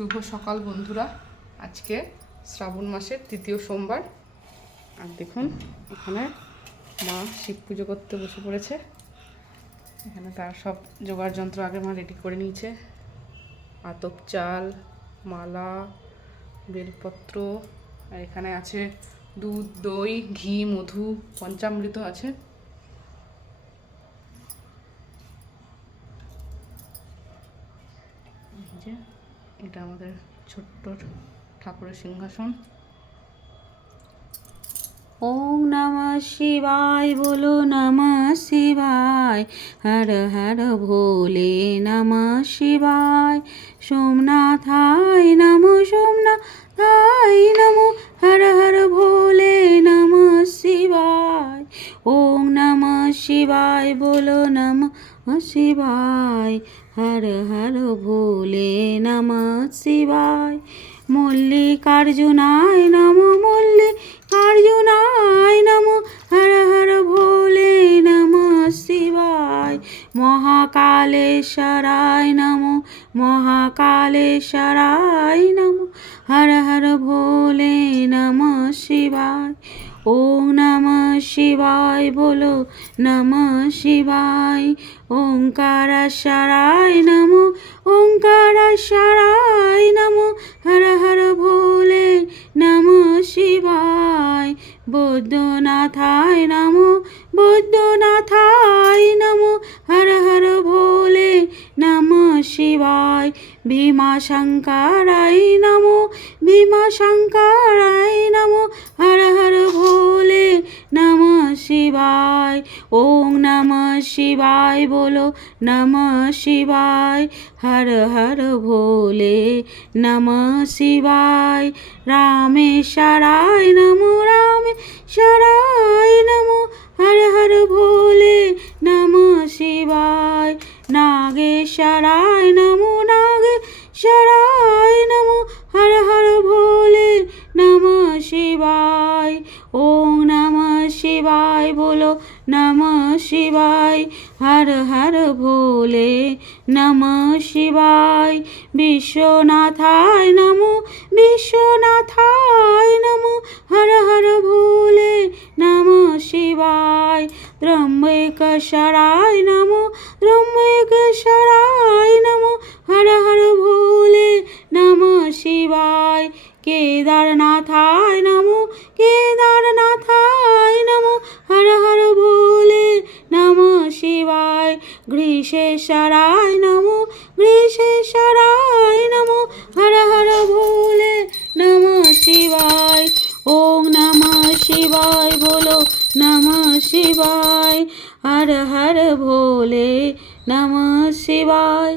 শুভ সকাল বন্ধুরা। আজকে শ্রাবণ মাসের তৃতীয় সোমবার। আর দেখুন এখানে মা শিব পুজো করতে বসে পড়েছে। এখানে তার সব জোগাড় যন্ত্র আগে মা রেডি করে নিয়েছে। আতপ চাল, মালা, বেলপত্র, আর এখানে আছে দুধ, দই, ঘি, মধু, পঞ্চামৃত আছে। এটা আমাদের ছোট্ট ঠাকুরের সিংহাসন। ওম নমঃ শিবায়, বলো নমঃ শিবায়, হর হর ভোলে নমঃ শিবায়। সোমনাথায় নমো, সোমনাথায় নমো, হর হর ভোলে নমঃ শিবায়। ওম নমঃ শিবায়, বলো নমঃ শিবায়, হর হর ভোলে নমঃ শিবায়। মল্লিকার্জুনায় নমো, মল্লিকার্জুনায় নমো, হর হর ভোলে নমঃ শিবায়। মহাকালেশ্বরায় নমো, মহাকালেশ্বরায় নমো, হর হর ভোলে নমঃ শিবায়। ওম নমঃ শিবায়, বলো নমঃ শিবায়। ওঙ্কারেশ্বরায় নমো, ওঙ্কারেশ্বরায় নমো, হর হর ভোলে নমঃ শিবায়। বৈদ্যনাথায় নমো, বৈদ্যনাথায় নমো, হর হর ভোলে নমঃ শিবায়। ভীমাশঙ্করায় নমো, ভীমাশঙ্করায় নমো, হর হর ভোলে নমঃ শিবায়। ওম নমঃ শিবায়, বলো নমঃ শিবায়, হর হর ভোলে নমঃ শিবায়। রামেশ্বরায় নমো, রামেশ্বরায় নমো, হর হর ভোলে নমঃ শিবায়। নাগেশ্বরায় নমো, নাগেশ্বরায় নমো, হর হর ভোলে নমঃ শিবায়। ওম নমঃ শিবায়, বলো নমঃ শিবায়, হর হর ভোলে নমঃ শিবায়। বিশ্বনাথায় নমো, বিশ্বনাথায় নমো, হর হর ভোলে নমঃ শিবায়। ত্র্যম্বকেশ্বরায় নমো, ত্র্যম্বকেশ্বরায় নমো, হর হর ভোলে নমঃ শিবায়। কেদারনাথায় নমো, কেদারনাথায় নমো, হর হর ভোলে নমঃ শিবায়। গ্রীশেশ্বরায় নমো, গ্রীশেশ্বরায় নমো, হর হর ভোলে নমঃ শিবায়। ওম নমঃ শিবায়, বলো নমঃ শিবায়, হর হর ভোলে নমঃ শিবায়।